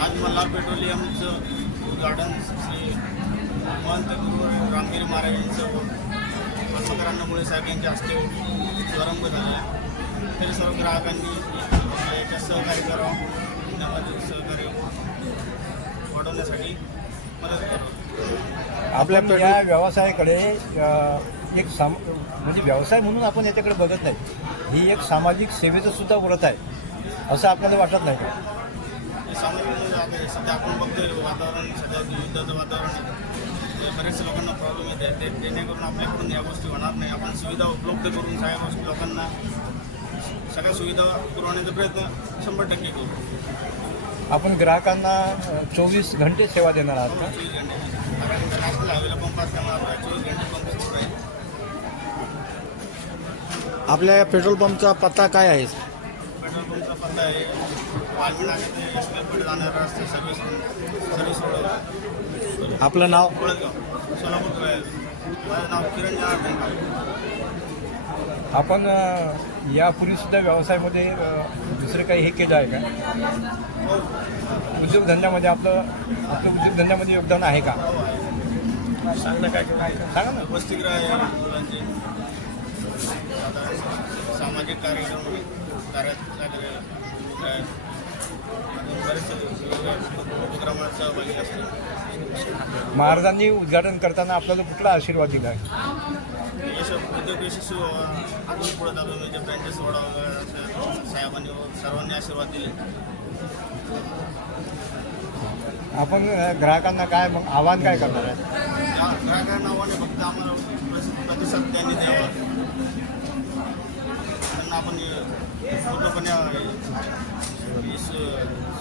आज मल्हार पेट्रोलियमचं उद्घाटन श्री महंत गुरु रामगिरी महाराज यांचं कर्मकरांमुळे साहेब यांच्या हस्ते शुभारंभ झाला. तरी सर्व ग्राहकांनी याच्यात सहकार्य करावं, त्यामध्ये सहकार्य वाढवण्यासाठी मदत करावं. आपल्या या व्यवसायाकडे एक म्हणजे व्यवसाय म्हणून आपण याच्याकडे बघत नाही, ही एक सामाजिक सेवेचं सुद्धा व्रत आहे असं आपल्याला वाटत नाही का? सामाजिक सध्या आपण बघतोय वातावरण, सध्या युद्धाचं वातावरण आहे, बरेचशा लोकांना प्रॉब्लेम येते, जेणेकरून आपल्याकडून या गोष्टी होणार नाही. आपण सुविधा उपलब्ध करून सगळ्या गोष्टी लोकांना सगळ्या सुविधा पुरवण्याचा प्रयत्न 100% करू. आपण ग्राहकांना 24 घंटे सेवा देणार आहात का? 24 घंटे, कारण नॅशनल हायवेला पंप असल्यामुळे 24 घंटे पंप सुरू राहील. आपल्या पेट्रोल पंपचा पत्ता काय आहे? पेट्रोल पंपचा पत्ता आहे वालविडा ते एसपीकडे जाणारा रस्ता सर्व्हिस रोड. आपलं नाव? कोळगाव, सोलापूर. माझं नाव किरण जनार्दन. आपण यापूर्वी सुद्धा व्यवसायामध्ये दुसरं काही हे केलं आहे का? उद्योगधंद्यामध्ये आपलं उद्योगधंद्यामध्ये योगदान आहे का? सांगा ना. वसतिगृह आहे मुलांचे, सामाजिक कार्यक्रम बरेचसे उपक्रमात सहभागी असते. महाराजांनी उद्घाटन करताना आपल्याला कुठला आशीर्वाद दिला आहे? उद्योग यशस्वी व्हावा, अजून पुढे चालून ब्रँचेस वाढावं, साहेबांनी सर्वांनी आशीर्वाद दिले. आपण ग्राहकांना काय मग आव्हान काय करणार आहे? ग्राहकांना आव्हान आहे फक्त आम्हाला प्रतिसाद त्यांनी द्यावा. त्यांना आपण पूर्णपणे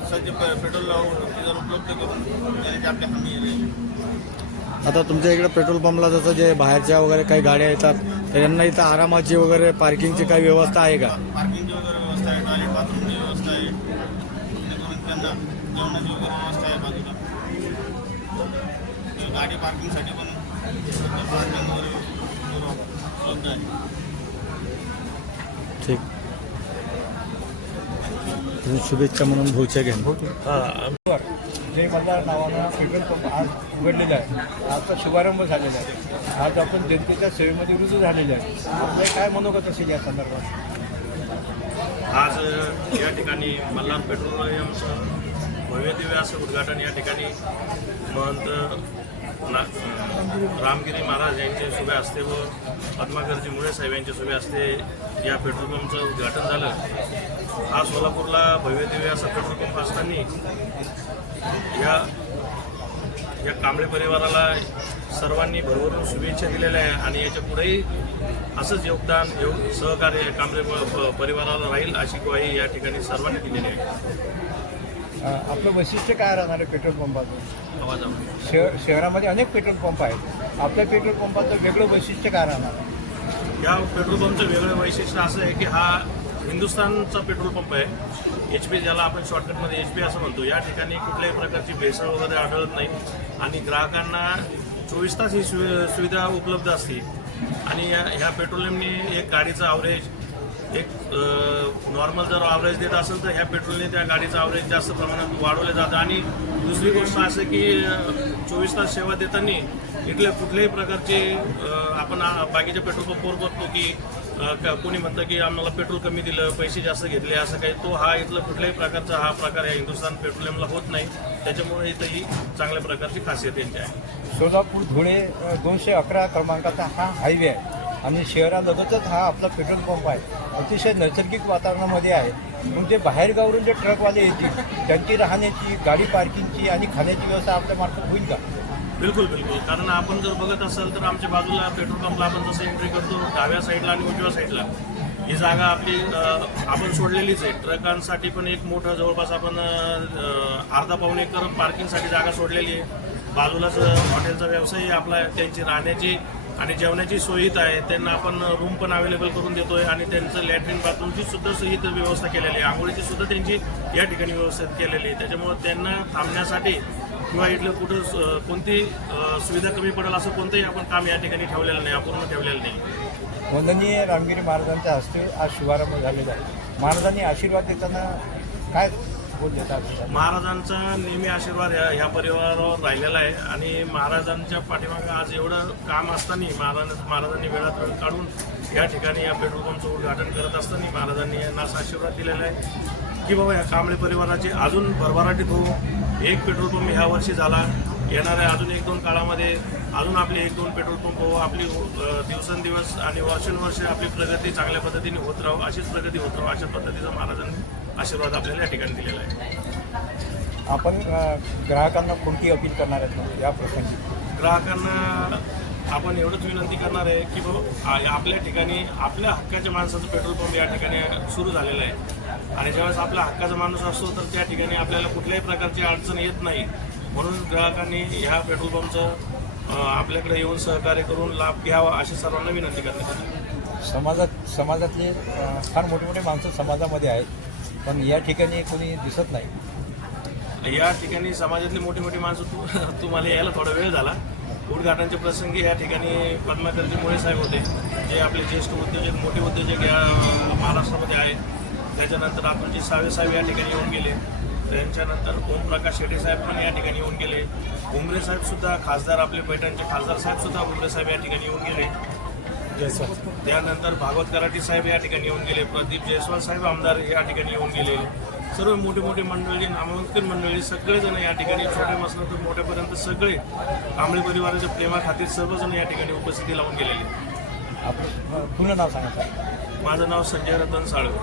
सज्ज पेट्रोल जर उपलब्ध करून देण्याची आपली हमी आहे. आता तुमच्या इकडे पेट्रोल पंपला जसं जे बाहेरच्या वगैरे काही गाड्या येतात तर यांना इथं आरामाची वगैरे पार्किंगची काही व्यवस्था आहे का? पार्किंगची वगैरे व्यवस्था आहे, टॉयलेट बाथरूमची व्यवस्था आहे, जेणेकरून त्यांना जेवणाची वगैरे व्यवस्था आहे. बाजूला गाडी पार्किंगसाठी पण पार्किंग वगैरे उपलब्ध आहे. ठीक, तुम्ही शुभेच्छा म्हणून भोच्या घ्या. जय मल्हार नावानं पेट्रोल पंप आज उघडलेला आहे. आजचा शुभारंभ झालेला आहे. आज आपण जनतेच्या सेवेमध्ये रुजू झालेले आहे. आपलं काय मनोगत असेल या संदर्भात? आज या ठिकाणी मल्हार पेट्रोलियमचं भव्यदिव्य असं उद्घाटन या ठिकाणी महंत रामगिरी महाराज यांचे शुभे हस्ते व पद्माकरजी मुळे साहेब यांचे शुभे हस्ते या पेट्रोल पंपचं उद्घाटन झालं. हा सोलापूरला भव्यदिव्य असा पेट्रोल पंप असताना या कांबळे परिवाराला सर्वांनी भरभरून शुभेच्छा दिलेल्या आहे आणि याच्या पुढेही असंच योगदान सहकार्य कांबळे परिवाराला राहील अशी ग्वाही या ठिकाणी सर्वांनी दिलेली आहे. आपलं वैशिष्ट्य काय राहणार आहे पेट्रोल पंपाचं? आवाज शहरामध्ये अनेक पेट्रोल पंप आहेत. आपल्या पेट्रोल पंपाचं वेगळं वैशिष्ट्य काय राहणार आहे? या पेट्रोल पंपचं वेगळं वैशिष्ट्य असं आहे की हा हिंदुस्थानचा पेट्रोल पंप आहे. HP ज्याला आपण शॉर्टकटमध्ये HP असं म्हणतो. या ठिकाणी कुठल्याही प्रकारची भेसळ वगैरे आढळत नाही आणि ग्राहकांना 24 तास ही सुविधा उपलब्ध असते. आणि ह्या पेट्रोलियमने एक गाडीचं ॲव्हरेज एक नॉर्मल जर ॲव्हरेज देत असेल तर ह्या पेट्रोलने त्या गाडीचं ॲव्हरेज जास्त प्रमाणात वाढवलं जातं. आणि दुसरी गोष्ट असं की 24 तास सेवा देताना इथल्या कुठल्याही प्रकारचे आपण बाकीच्या पेट्रोल पंपवर बघतो की कोणी म्हणतं की आम्हाला पेट्रोल कमी दिलं, पैसे जास्त घेतले, असं काही तो हा इथलं कुठल्याही प्रकारचा हा प्रकार या हिंदुस्थान पेट्रोलियमला होत नाही. त्याच्यामुळे इथं ही चांगल्या प्रकारची खासियत यांची आहे. सोलापूर धुळे 211 क्रमांकाचा हा हायवे आहे आणि शहरालगतच हा आपला पेट्रोल पंप आहे. अतिशय नैसर्गिक वातावरणामध्ये आहे. म्हणजे बाहेरगावरून जे ट्रकवाले येतील त्यांची राहण्याची, गाडी पार्किंगची आणि खाण्याची व्यवस्था आपल्यामार्फत होईल का? बिलकुल बिलकुल. कारण आपण जर बघत असाल तर आमच्या बाजूला पेट्रोल पंपला आपण जसं एंट्री करतो डाव्या साईडला आणि उजव्या साईडला ही जागा आपली आपण सोडलेलीच आहे. ट्रकांसाठी पण एक मोठं जवळपास आपण अर्धा पाऊण एकर पार्किंगसाठी जागा सोडलेली आहे. बाजूलाच हॉटेलचा व्यवसाय आपला, त्यांची राहण्याची आणि जेवणाची सोयी आहे. त्यांना आपण रूम पण अवेलेबल करून देतोय आणि त्यांचं लॅट्रिन बाथरूमची सुद्धा सोयी व्यवस्था केलेली आहे. आंघोळीची सुद्धा त्यांची या ठिकाणी व्यवस्था केलेली आहे. त्याच्यामुळे त्यांना थांबण्यासाठी किंवा इथलं कुठं कोणती सुविधा कमी पडेल असं कोणतंही आपण काम या ठिकाणी ठेवलेलं नाही, अपूर्ण ठेवलेलं नाही. वंदनीय रामगिरी महाराजांच्या हस्ते आज शुभारंभ झालेला आहे. महाराजांनी आशीर्वाद देताना काय बोल देतात? महाराजांचा नेहमी आशीर्वाद ह्या परिवारावर राहिलेला आहे आणि महाराजांच्या पाठीमागे आज एवढं काम असताना महाराजांनी वेळात वेळ काढून या ठिकाणी या पेट्रोल पंपचं उद्घाटन करत असताना महाराजांनी यांना असा आशीर्वाद दिलेला आहे की बाबा या कांबळे परिवाराची अजून भरभराटीत होऊ. एक पेट्रोल पंप ह्या वर्षी झाला, येणाऱ्या अजून 1-2 काळामध्ये अजून आपले 1-2 पेट्रोल पंप हो, आपली दिवसेंदिवस आणि वर्षानुवर्षे आपली प्रगती चांगल्या पद्धतीने होत राहू, अशीच प्रगती होत राहू, अशा पद्धतीचा महाराजांनी आशीर्वाद आपल्याला या ठिकाणी दिलेला आहे. आपण ग्राहकांना कोणती अपील करणार आहेत या प्रसंगी? ग्राहकांना आपण एवढंच विनंती करणार आहे की बाबा आपल्या ठिकाणी आपल्या हक्काच्या माणसाचं पेट्रोल पंप या ठिकाणी सुरू झालेलं आहे आणि ज्यावेळेस आपला हक्काचा माणूस असतो तर त्या ठिकाणी आपल्याला कुठल्याही प्रकारची अडचण येत नाही. म्हणून ग्राहकांनी ह्या पेट्रोल पंपचं आपल्याकडे येऊन सहकार्य करून लाभ घ्यावा अशी सर्वांना विनंती करण्यात येते. समाजातले फार मोठे मोठे माणसं समाजामध्ये आहेत, पण या ठिकाणी कोणी दिसत नाही. या ठिकाणी समाजातली मोठी मोठी माणसं तुम्हाला यायला थोडा वेळ झाला. उद्घाटनाच्या प्रसंगी या ठिकाणी पद्माकरजी मुळे साहेब होते, जे आपले ज्येष्ठ उद्योजक, मोठे उद्योजक या महाराष्ट्रामध्ये आहेत. त्याच्यानंतर अतुलजी सावे साहेब या ठिकाणी येऊन गेले. त्यांच्यानंतर ओमप्रकाश शेट्टी साहेब पण या ठिकाणी येऊन गेले. उमरे साहेब सुद्धा, खासदार आपले पैठणचे खासदार साहेब सुद्धा उमरे साहेब या ठिकाणी येऊन गेले. त्यानंतर भागवत कराटी साहेब या ठिकाणी येऊन गेले. प्रदीप जयस्वाल साहेब आमदार या ठिकाणी येऊन गेले. सर्व मोठे मोठे मंडळी, नामांकित मंडळी सगळेजण या ठिकाणी, छोटे मसलं तर मोठ्यापर्यंत सगळे कांबळे परिवाराच्या प्रेमाखातीर सर्वजण या ठिकाणी उपस्थिती लावून गेलेले. आपलं पूर्ण नाव सांगा. माझं नाव संजय रतन साळवे.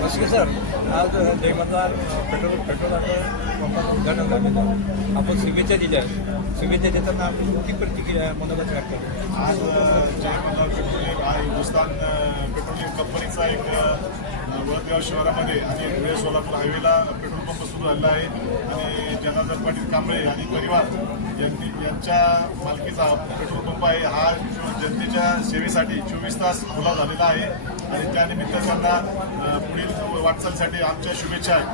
नमस्कार सर, आज जय मल्हार पेट्रोल पंपाचं उद्घाटन झालेलं आहे. आपण शुभेच्छा दिल्या आहेत. शुभेच्छा देताना आपण मोठी प्रतिक्रिया मनोगत व्यक्त करतो. आज जय मल्हार पेट्रोलियम हा हिंदुस्थान पेट्रोलियम कंपनीचा एक वडगाव शहरामध्ये आणि धुळे सोलापूर हायवेला पेट्रोल पंप सुरू झालेला आहे आणि जनार्दन पाटील कांबळे आणि परिवार यांच्या मालकीचा पेट्रोल पंप आहे. हा जनतेच्या सेवेसाठी 24 तास खुला झालेला आहे आणि त्यानिमित्त त्यांना पुढील वाटचालीसाठी आमच्या शुभेच्छा आहेत.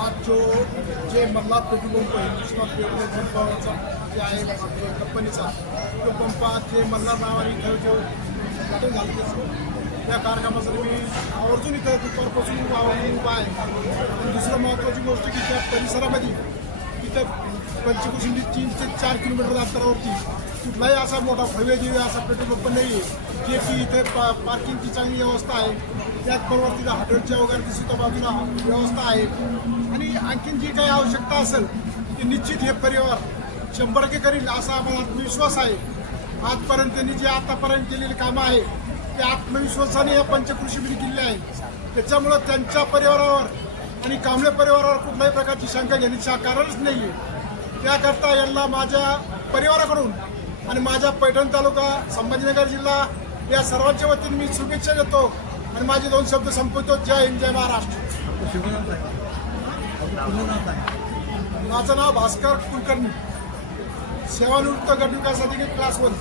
आज जो जे Malhar petrol pump Hindustan petrol पंपाचा जे आहे कंपनीचा तो पंप आज जे मल्हार नावाने इथं जो उद्घाटन झालं त्याचं त्या कार्यक्रमासाठी मी आवर्जून इथं दुपारपासून आवर्जून उभा आहे. आणि दुसरं महत्त्वाची गोष्ट की त्या परिसरामध्ये इथं पंचकृषी 3 ते 4 किलोमीटर अंतरावरती कुठलाही असा मोठा भव्य दिव्य असा पेट्रोल पंप नाही आहे जे की इथे पार्किंगची चांगली व्यवस्था आहे. त्याचबरोबर तिथं हॉटेलच्या वगैरे सुद्धा बाजूला व्यवस्था आहे आणि आणखीन जी काही आवश्यकता असेल ती निश्चित हे परिवार 100% करील असा आम्हाला आत्मविश्वास आहे. आजपर्यंत त्यांनी जे आतापर्यंत केलेली कामं आहे ते आत्मविश्वासाने या पंचकृषीमध्ये केलेली आहे. त्याच्यामुळं त्यांच्या परिवारावर आणि कांबळे परिवारावर कुठल्याही प्रकारची शंका घेण्याची कारणच नाही आहे. त्याकरता यांना माझ्या परिवाराकडून आणि माझ्या पैठण तालुका, संभाजीनगर जिल्हा या सर्वांच्या वतीने मी शुभेच्छा देतो आणि माझे 2 शब्द संपवतो. जय हिंद, जय महाराष्ट्र. माझं नाव भास्कर कुलकर्णी, सेवानिवृत्त गट विकास अधिकारी क्लास 1.